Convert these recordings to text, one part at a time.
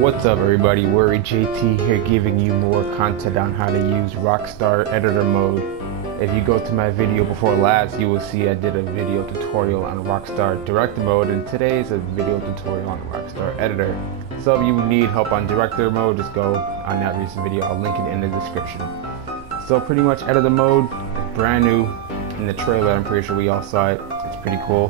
What's up everybody, Worry JT here giving you more content on how to use Rockstar Editor mode. If you go to my video before last, you will see I did a video tutorial on Rockstar Director mode, and today is a video tutorial on Rockstar Editor. So if you need help on Director mode, just go on that recent video, I'll link it in the description. So pretty much Editor mode, brand new in the trailer, I'm pretty sure we all saw it, it's pretty cool.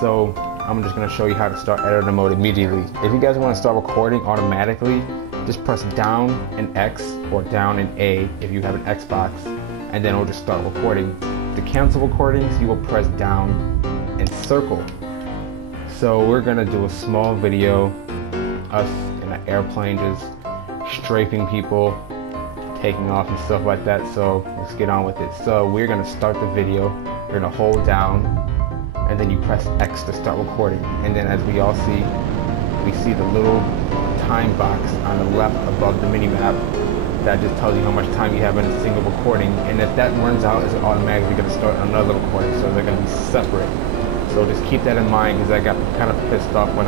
So I'm just going to show you how to start editor mode immediately. If you guys want to start recording automatically, just press down and X or down and A if you have an Xbox, and then it'll just start recording. To cancel recordings, you will press down and circle. So we're going to do a small video, us in an airplane just strafing people, taking off and stuff like that. So let's get on with it. So we're going to start the video. We're going to hold down and then you press X to start recording. And then as we all see, we see the little time box on the left above the mini map that just tells you how much time you have in a single recording. And if that runs out, it's automatically going to start another recording, so they're going to be separate. So just keep that in mind, because I got kind of pissed off when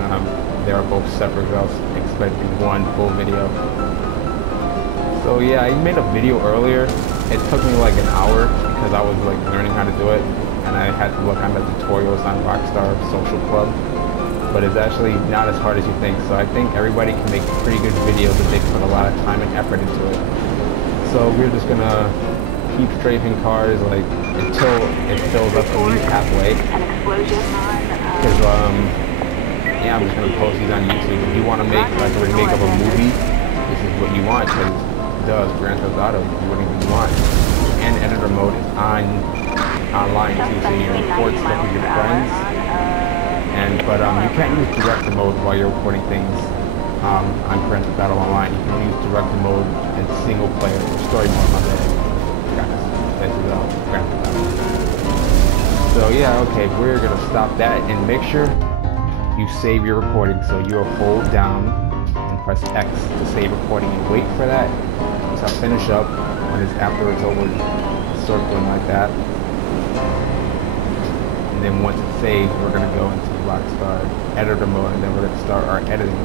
they were both separate, because I was expecting one full video. So yeah, I made a video earlier. It took me like an hour because I was like learning how to do it, and I had to look on the tutorials on Rockstar Social Club, but it's actually not as hard as you think. So I think everybody can make pretty good videos if they put a lot of time and effort into it. So we're just gonna keep strafing cars like until it fills up at least halfway. Because yeah, I'm just gonna post these on YouTube. If you want to make like a remake of a movie, this is what you want, because it does Grand Theft Auto, whatever you want. And editor mode is online too, so you can record stuff with your friends. But you can't use director mode while you're recording things on Grand Theft Auto Online. You can use director mode in single player or story mode. My bad. Grand Theft Auto. So yeah, okay, we're gonna stop that and make sure you save your recording. So you'll hold down and press X to save recording and wait for that to finish up. When it's after it's over, circling like that. And then once it's saved, we're going to go into Rockstar Editor mode, and then we're going to start our editing.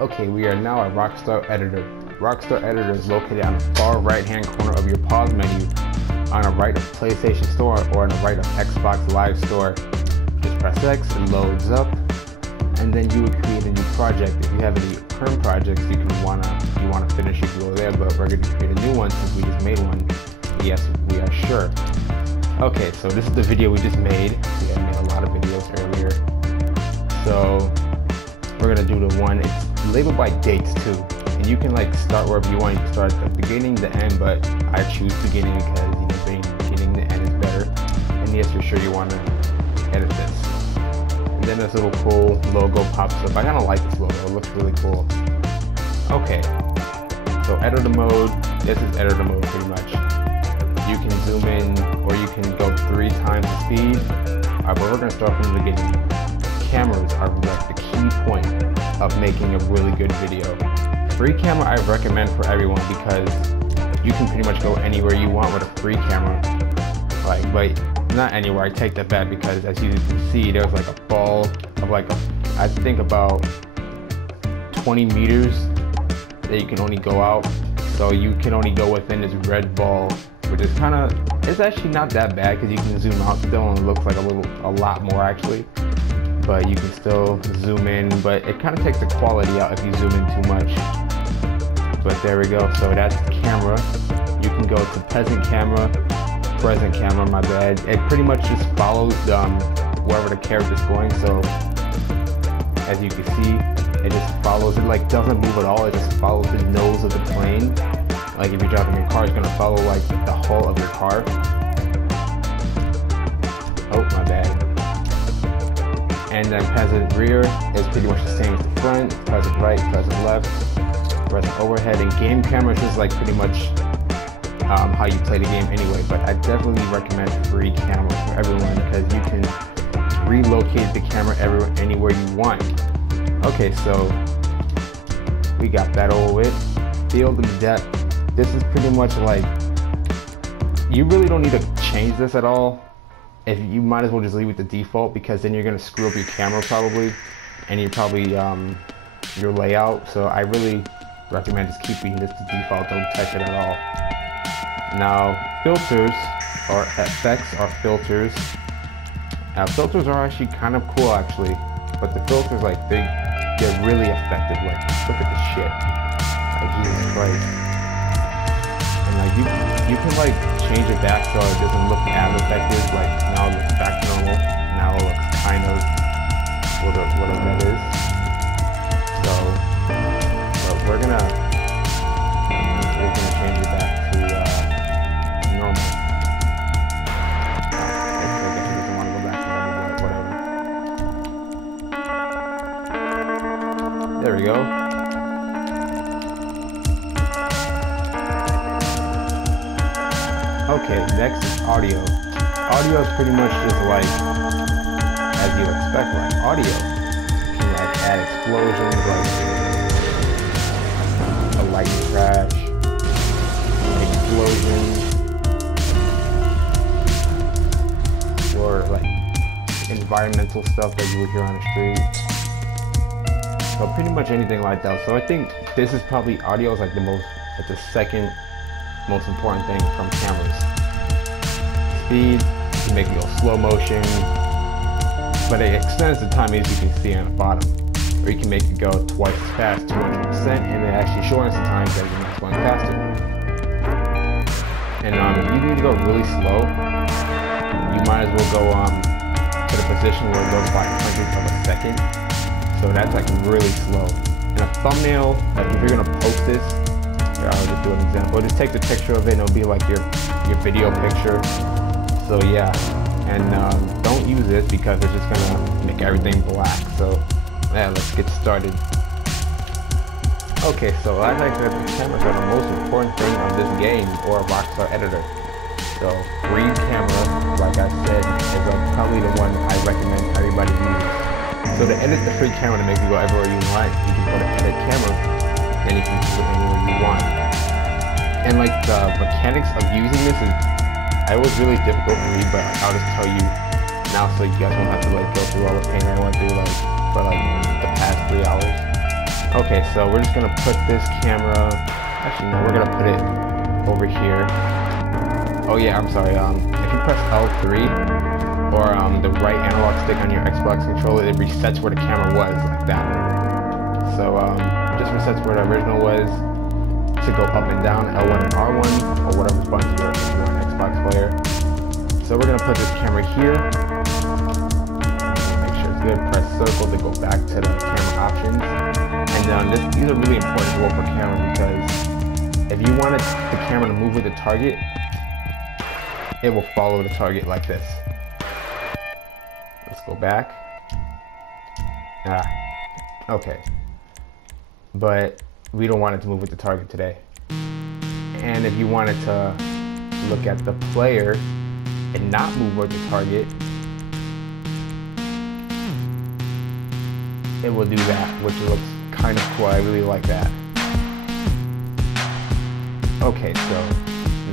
Okay, we are now at Rockstar Editor. Rockstar Editor is located on the far right hand corner of your pause menu, on the right of PlayStation Store or on the right of Xbox Live Store. Just press X, it loads up, and then you would create a new project. If you have any current projects you want to finish, you can go there, but we're going to create a new one since we just made one. Yes, we are sure. Okay, so this is the video we just made. We had made a lot of videos earlier. So we're going to do the one, it's labeled by dates too. And you can like start wherever you want. You can start at the beginning, the end, but I choose beginning because, you know, beginning, the end is better. And yes, you're sure you want to edit this. And then this little cool logo pops up. I kind of like this logo, it looks really cool. Okay, so editor mode, this is editor mode pretty much. You can zoom in or you can go 3 times the speed, but we're going to start from the beginning. Cameras are like the key point of making a really good video. Free camera I recommend for everyone, because you can pretty much go anywhere you want with a free camera. Like, but not anywhere, I take that back, because as you can see, there's like a ball of like I think about 20 meters that you can only go out. So you can only go within this red ball, which is kind of, it's actually not that bad because you can zoom out still and it looks like a lot more actually. But you can still zoom in, but it kind of takes the quality out if you zoom in too much. But there we go, so that's the camera. You can go to present camera, my bad. It pretty much just follows wherever the character's going. So as you can see, it just follows, it like doesn't move at all, it just follows the nose of the plane. Like if you're driving your car, it's gonna follow like the hull of your car. Oh, my bad. And then present rear is pretty much the same as the front. Present right, present left, present overhead, and game camera is just like pretty much how you play the game anyway. But I definitely recommend free camera for everyone, because you can relocate the camera anywhere you want. Okay, so we got that over with. Field and depth. This is pretty much like, you really don't need to change this at all. if you might as well just leave it the default, because then you're gonna screw up your camera probably, and you probably your layout. So I really recommend just keeping this to default. Don't touch it at all. Now filters or effects are filters. Now filters are actually kind of cool actually, but the filters, like, they're really effective. Like, look at the shit. Like, Jesus Christ. And like you can like change it back so it doesn't look as effective. Like, now it looks back to normal. Now it looks kind of whatever that is. So, but we're gonna change it back to normal. I guess he doesn't want to go back to whatever. There we go. Okay, next is audio. Audio is pretty much just like, as you expect, like audio. You can like add explosions, like a lightning crash, explosions, or like environmental stuff that you would hear on the street. So pretty much anything like that. So I think this is probably, audio is like the second most important thing from cameras. Speed, you can make it go slow motion, but it extends the time, as you can see on the bottom. Or you can make it go twice as fast, 200%, and it actually shortens the time that you're not going faster. And you need to go really slow. You might as well go to the position where it goes by 100th of a second. So that's like really slow. And a thumbnail, like if you're gonna post this, here, I'll just do an example. Just take the picture of it and it'll be like your video picture. So yeah, and don't use this because it's just gonna make everything black. So yeah, let's get started. Okay, so as I said, the cameras are the most important thing on this game or a Rockstar editor. So free camera, like I said, is like probably the one I recommend everybody use. So to edit the free camera to make you go everywhere you want, you can go to edit camera, and you can do it anywhere you want. And like the mechanics of using this it was really difficult for me, but I'll just tell you now so you guys won't have to like go through all the pain I went through like for like the past 3 hours. Okay, so we're just gonna put this camera, actually no, we're gonna put it over here. Oh yeah, I'm sorry, if you press L3 or the right analog stick on your Xbox controller, it resets where the camera was, like that. So just resets where the original was to go up and down, L1 and R1, or whatever buttons you're on Xbox player. So we're gonna put this camera here. Make sure it's good. Press circle to go back to the camera options. And these are really important as well for camera, because if you wanted the camera to move with the target, it will follow the target like this. Let's go back. Okay. But we don't want it to move with the target today. And if you wanted to look at the player and not move with the target, it will do that, which looks kind of cool. I really like that. Okay, so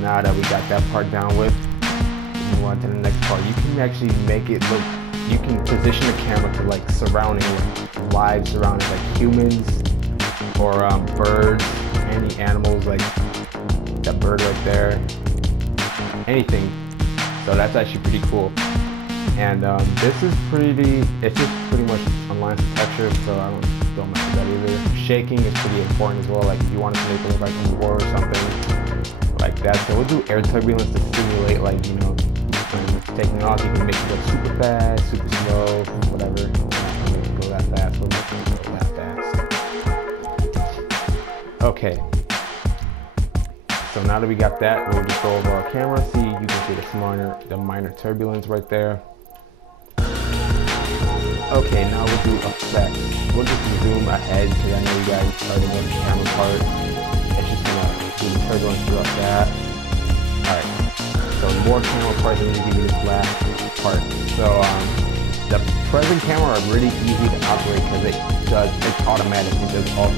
now that we got that part down with, move on to the next part. You can actually make it look, you can position the camera to like surrounding, like live surroundings, like humans or birds, any animals, like that bird right there, anything. So that's actually pretty cool. And this is it's just pretty much aligns the texture, so I don't mess with that either. Shaking is pretty important as well, like if you wanted to make it look like a war or something like that. So we'll do air turbulence to simulate, like, you know, when it's taking off, you can make it go super fast, super slow, whatever. I'm not gonna go that fast, we're not gonna go that fast. Okay. So now that we got that, we'll just go over our camera. See, you can see the minor turbulence right there. Okay, now we'll do effects. We'll just zoom ahead because I know you guys started on the camera part. It's just gonna do the turbulence throughout that. Alright, so more camera parts, I'm gonna give you this last part. So the present camera are really easy to operate because it's automatic. It does all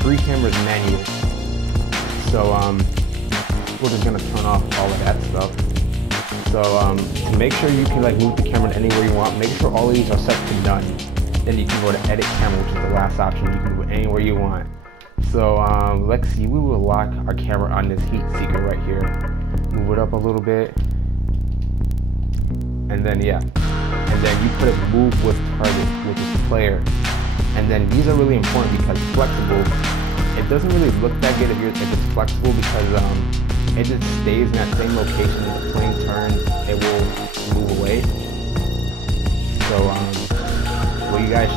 three cameras manual. So we're just gonna turn off all of that stuff. So to make sure you can like move the camera anywhere you want, make sure all of these are set to none. Then you can go to edit camera, which is the last option. You can move it anywhere you want. So let's see, we will lock our camera on this heat seeker right here. Move it up a little bit. And then yeah. And then you put it move with target, which is player. And then these are really important because flexible, it doesn't really look that good if it's flexible because it just stays in that same location. If the plane turns, it will move away. So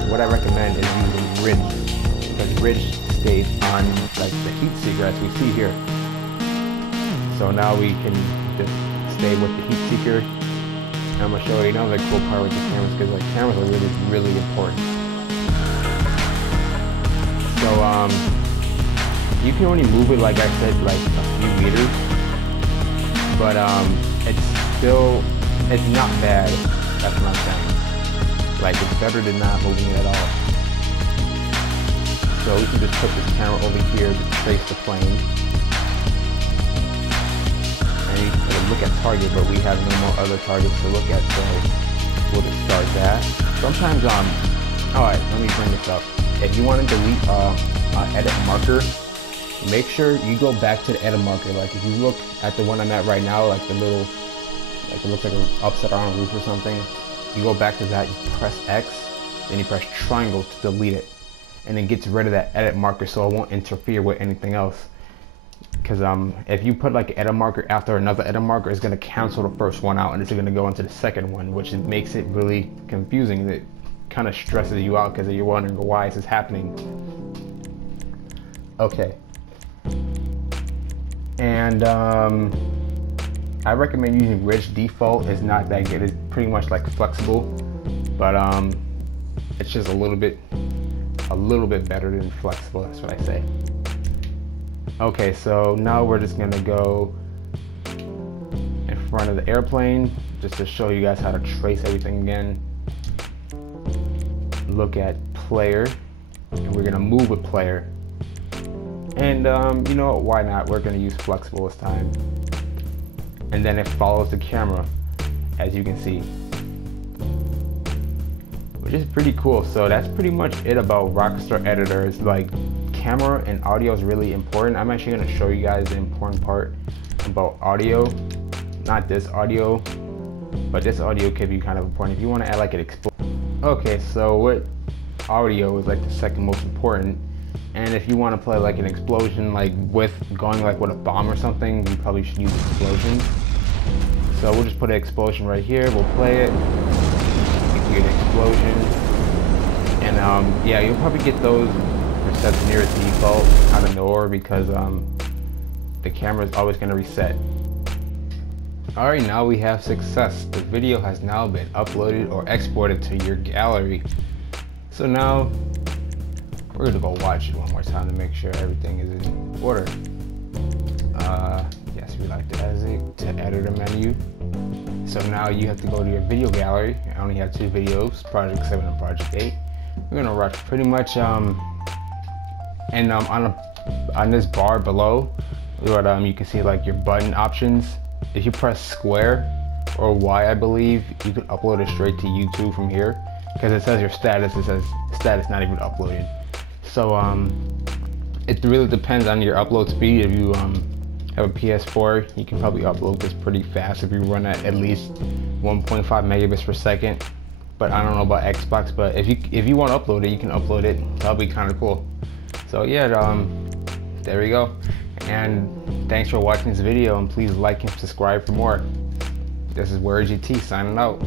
what I recommend is using ridge, because ridge stays on like the heat seeker as we see here. So now we can just stay with the heat seeker. And I'm gonna show you another cool part with the cameras, because like cameras are really, really important. So you can only move it, like I said, like a few meters, but it's not bad. That's what I'm saying. Like, it's better than not moving it at all. So we can just put this camera over here to trace the plane. And you can look at target, but we have no more other targets to look at, so we'll just start that. Sometimes, alright, let me bring this up. If you want to delete edit marker, make sure you go back to the edit marker. Like if you look at the one I'm at right now, like the little, like it looks like an upside down roof or something, you go back to that, you press X, then you press triangle to delete it, and it gets rid of that edit marker so it won't interfere with anything else. Because if you put like an edit marker after another edit marker, it's going to cancel the first one out and it's going to go into the second one, which makes it really confusing. It kind of stresses you out because you're wondering why is this happening. Okay. And I recommend using ridge. Default is not that good. It's pretty much like flexible, but it's just a little bit better than flexible. That's what I say. Okay, so now we're just gonna go in front of the airplane just to show you guys how to trace everything again. Look at player, and we're gonna move with player. And you know what, why not? We're gonna use flexible this time. And then it follows the camera, as you can see, which is pretty cool. So that's pretty much it about Rockstar Editors. Like, camera and audio is really important. I'm actually gonna show you guys the important part about audio. Not this audio, but this audio could be kind of important if you want to add like an explosion. Okay, so what audio is like the second most important. And if you want to play like an explosion, like with going like with a bomb or something, you probably should use explosion. So we'll just put an explosion right here. We'll play it. You can get an explosion, and yeah, you'll probably get those set to near default out of nowhere because the camera is always going to reset. Alright, now we have success. The video has now been uploaded or exported to your gallery. So now we're gonna go watch it one more time to make sure everything is in order. Yes, we like to exit to editor menu. So now you have to go to your video gallery. I only have 2 videos, Project 7 and Project 8. We're gonna watch pretty much and on this bar below, you can see like your button options. If you press square or Y, I believe, you can upload it straight to YouTube from here, because it says your status. It says status not even uploaded. So it really depends on your upload speed. If you have a PS4, you can probably upload this pretty fast if you run at least 1.5 megabits per second. But I don't know about Xbox. But if you want to upload it, you can upload it. That'll be kind of cool. So yeah, there we go. And thanks for watching this video, and please like and subscribe for more. This is WarriorGT signing out.